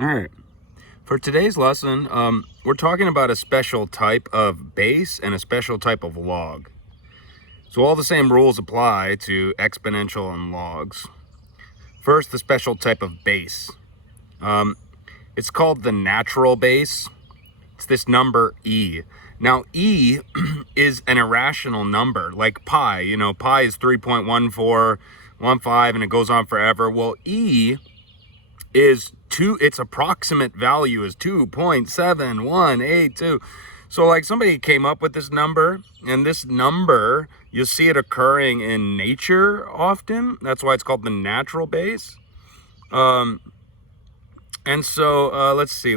All right. For today's lesson, we're talking about a special type of base and a special type of log. So all the same rules apply to exponential and logs. First, the special type of base. It's called the natural base. It's this number e. Now, e is an irrational number, like pi. You know, pi is 3.1415, and it goes on forever. Well, e is its approximate value is 2.7182. So like somebody came up with this number, and this number, you'll see it occurring in nature often. That's why it's called the natural base. And so let's see.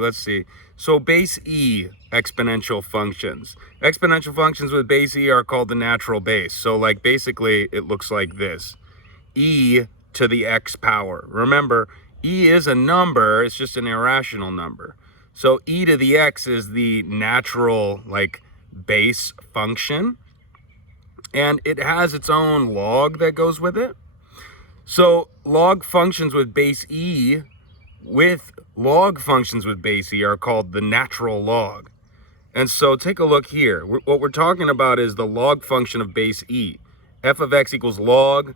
So base e exponential functions. Exponential functions with base e are called the natural base. So like basically it looks like this. E to the x power. Remember, e is a number, it's just an irrational number. So e to the x is the natural like base function, and it has its own log that goes with it. So log functions with base e are called the natural log. And so take a look here. What we're talking about is the log function of base e. F of x equals log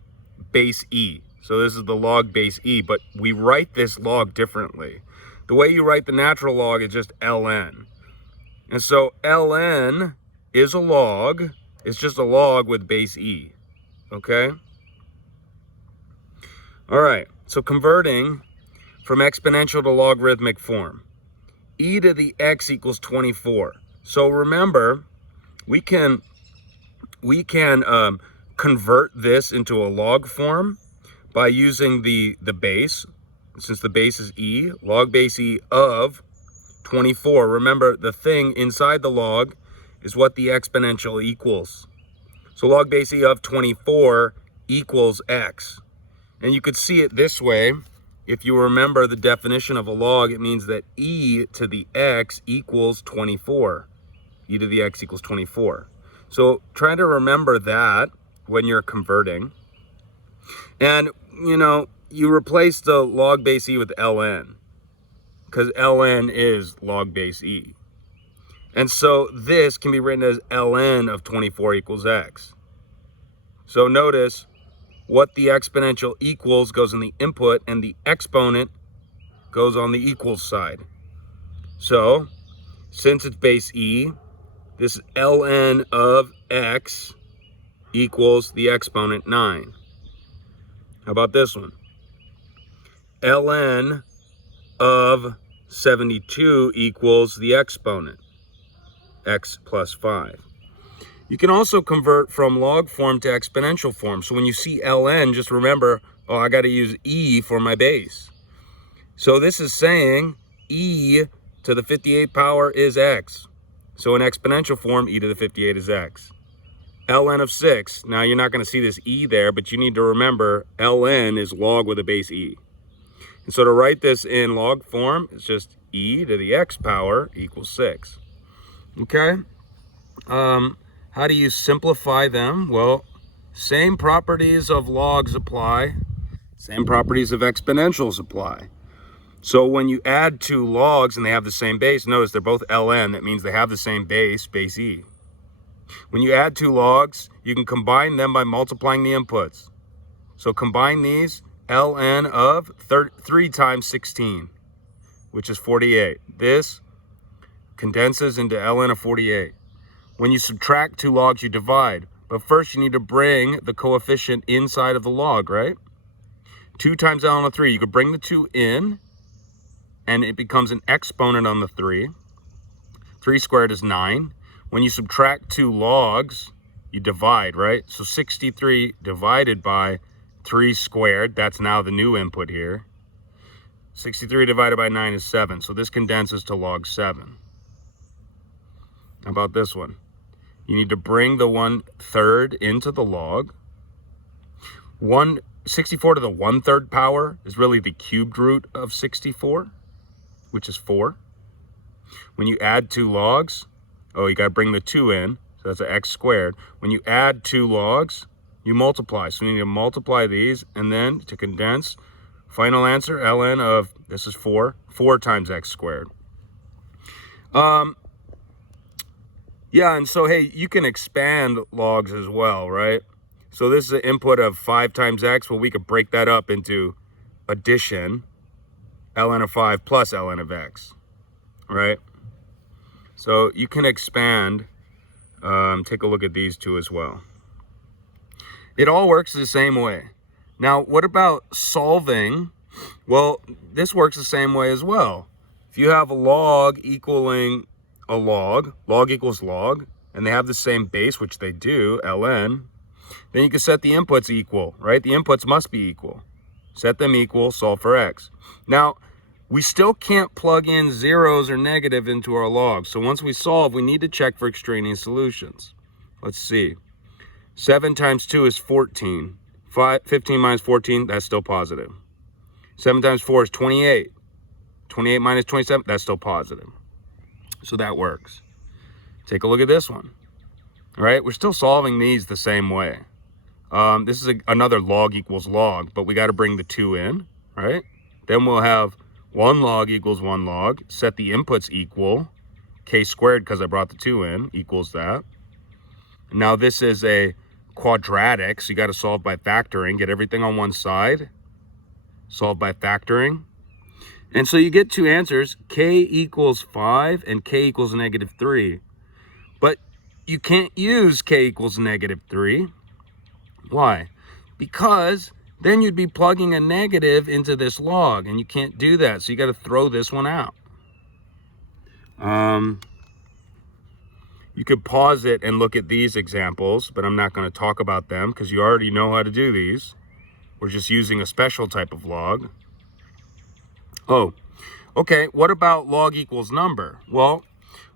base e. So this is the log base e, but we write this log differently. The way you write the natural log is just ln. And so ln is a log. It's just a log with base e. Okay? All right. So converting from exponential to logarithmic form. E to the x equals 24. So remember, we can convert this into a log form by using the base. Since the base is e, log base e of 24. Remember, the thing inside the log is what the exponential equals. So log base e of 24 equals x. And you could see it this way. If you remember the definition of a log, it means that e to the x equals 24. E to the x equals 24. So try to remember that when you're converting. And, you know, you replace the log base e with ln, because ln is log base e. And so this can be written as ln of 24 equals x. So notice what the exponential equals goes in the input, and the exponent goes on the equals side. So since it's base e, this ln of x equals the exponent 9. How about this one? ln of 72 equals the exponent, x plus 5. You can also convert from log form to exponential form. So when you see ln, just remember, oh, I got to use e for my base. So this is saying e to the 58th power is x. So in exponential form, e to the 58 is x. ln of 6, now you're not going to see this e there, but you need to remember ln is log with a base e. And so to write this in log form, it's just e to the x power equals 6. Okay? How do you simplify them? Well, same properties of logs apply. Same properties of exponentials apply. So when you add two logs and they have the same base, notice they're both ln. That means they have the same base, base e. When you add two logs, you can combine them by multiplying the inputs. So combine these, ln of 3 times 16, which is 48. This condenses into ln of 48. When you subtract two logs, you divide. But first, you need to bring the coefficient inside of the log, right? 2 times ln of 3. You could bring the 2 in, and it becomes an exponent on the 3. 3 squared is 9. When you subtract two logs, you divide, right? So 63 divided by 3 squared, that's now the new input here. 63 divided by 9 is 7. So this condenses to log 7. How about this one? You need to bring the 1/3 into the log. 64 to the 1/3 power is really the cubed root of 64, which is 4. When you add two logs, oh, you got to bring the 2 in, so that's an x squared. When you add two logs, you multiply. So you need to multiply these, and then to condense, Final answer, ln of, this is 4 times x squared. Yeah, and so, hey, you can expand logs as well, right? So this is an input of 5 times x. Well, we could break that up into addition, ln of 5 plus ln of x, right? So you can expand. Take a look at these two as well. It all works the same way. Now, what about solving? Well, this works the same way as well. If you have a log equaling a log equals log, and they have the same base, which they do, ln, then you can set the inputs equal, right? The inputs must be equal. Set them equal, solve for x. Now, we still can't plug in zeros or negative into our log. So once we solve, we need to check for extraneous solutions. Let's see. 7 times 2 is 14. 15 minus 14, that's still positive. 7 times 4 is 28. 28 minus 27, that's still positive. So that works. Take a look at this one. All right, we're still solving these the same way. This is another log equals log, but we got to bring the 2 in, right? Then we'll have 1 log equals 1 log. Set the inputs equal. K squared, because I brought the 2 in, equals that. Now this is a quadratic, so you got to solve by factoring. Get everything on one side. Solve by factoring. And so you get 2 answers, k equals 5 and k equals negative 3. But you can't use k equals negative 3. Why? Because then you'd be plugging a negative into this log, and you can't do that. So you got to throw this one out. You could pause it and look at these examples, but I'm not going to talk about them because you already know how to do these. We're just using a special type of log. Oh, okay, what about log equals number? Well,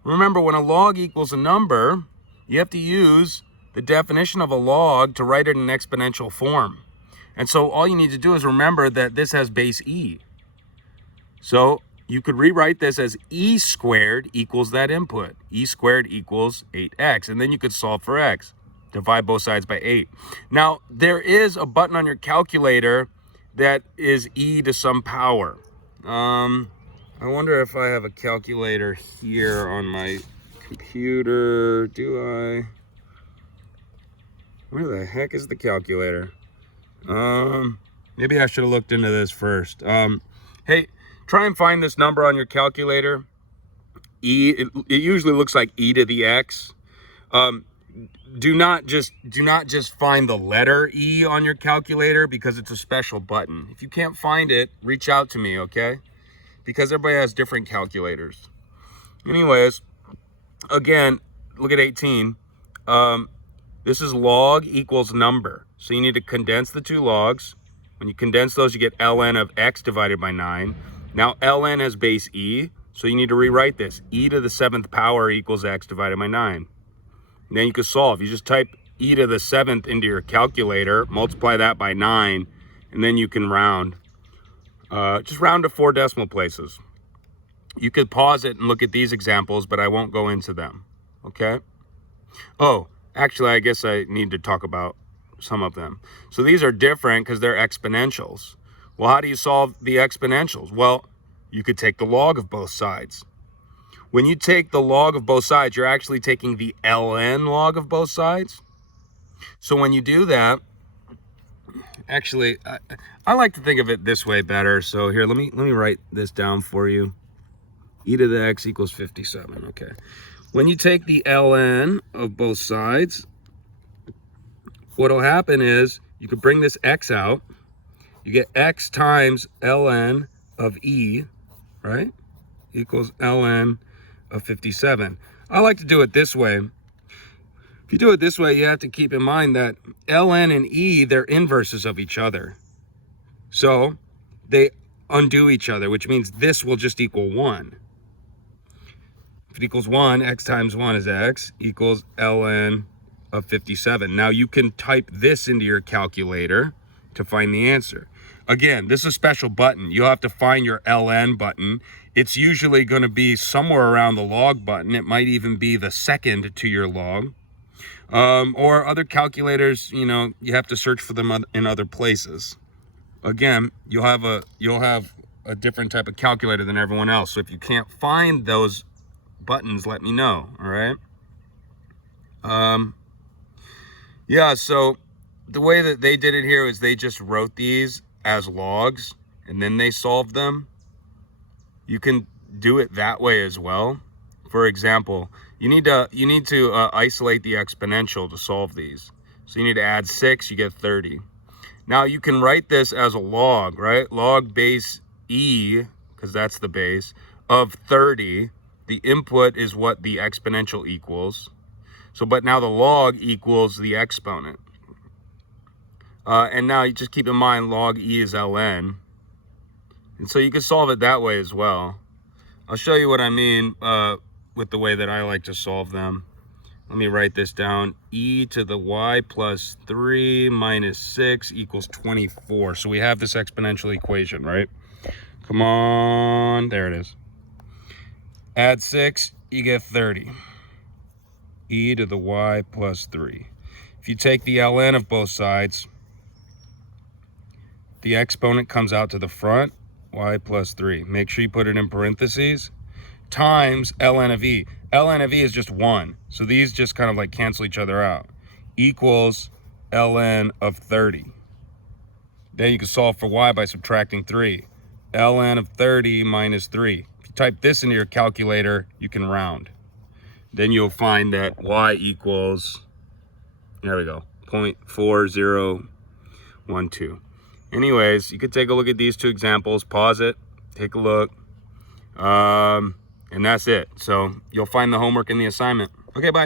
remember, when a log equals a number, you have to use the definition of a log to write it in exponential form. And so all you need to do is remember that this has base e. So you could rewrite this as e squared equals that input. E squared equals 8x. And then you could solve for x. Divide both sides by 8. Now, there is a button on your calculator that is e to some power. I wonder if I have a calculator here on my computer. Do I? Where the heck is the calculator? Maybe I should have looked into this first. Hey, try and find this number on your calculator. It usually looks like e to the x. Do not just find the letter E on your calculator because it's a special button. If you can't find it, reach out to me, okay? Because everybody has different calculators. Anyways, again, look at 18. This is log equals number. So you need to condense the 2 logs. When you condense those, you get ln of x divided by 9. Now ln has base e, so you need to rewrite this. E to the 7th power equals x divided by 9. And then you can solve. You just type e to the 7th into your calculator, multiply that by 9, and then you can round. Just round to 4 decimal places. You could pause it and look at these examples, but I won't go into them, okay? Oh, actually, I guess I need to talk about some of them. So these are different because they're exponentials. Well, how do you solve the exponentials? Well, you could take the log of both sides. When you take the log of both sides, you're actually taking the ln log of both sides. So when you do that, actually, I like to think of it this way better. So here, let me write this down for you. E to the x equals 57, okay. When you take the ln of both sides, what'll happen is you could bring this x out. You get x times ln of e, right? Equals ln of 57. I like to do it this way. If you do it this way, you have to keep in mind that ln and e, they're inverses of each other. So they undo each other, which means this will just equal 1. If it equals 1, x times 1 is x, equals ln of 57. Now you can type this into your calculator to find the answer. Again, this is a special button. You'll have to find your ln button. It's usually going to be somewhere around the log button. It might even be the second to your log. Or other calculators, you know, you have to search for them in other places. again, you'll have a different type of calculator than everyone else. So if you can't find those buttons, let me know. All right. Yeah, so the way that they did it here is they just wrote these as logs and then they solved them. You can do it that way as well. For example, you need to isolate the exponential to solve these. So you need to add 6, you get 30. Now you can write this as a log, right? Log base e, because that's the base, of 30. The input is what the exponential equals. So, but now the log equals the exponent. And now you just keep in mind log e is ln. And so you can solve it that way as well. I'll show you what I mean with the way that I like to solve them. Let me write this down. E to the y plus 3 minus 6 equals 24. So we have this exponential equation, right? Come on, there it is. Add 6, you get 30. E to the y plus 3. If you take the ln of both sides, the exponent comes out to the front, y plus 3. Make sure you put it in parentheses, times ln of e. ln of e is just 1, so these just kind of like cancel each other out, equals ln of 30. Then you can solve for y by subtracting 3. ln of 30 minus 3. If you type this into your calculator, you can round. Then you'll find that y equals, there we go, 0.4012. Anyways, you could take a look at these two examples, pause it, take a look, and that's it. So you'll find the homework in the assignment. Okay, bye.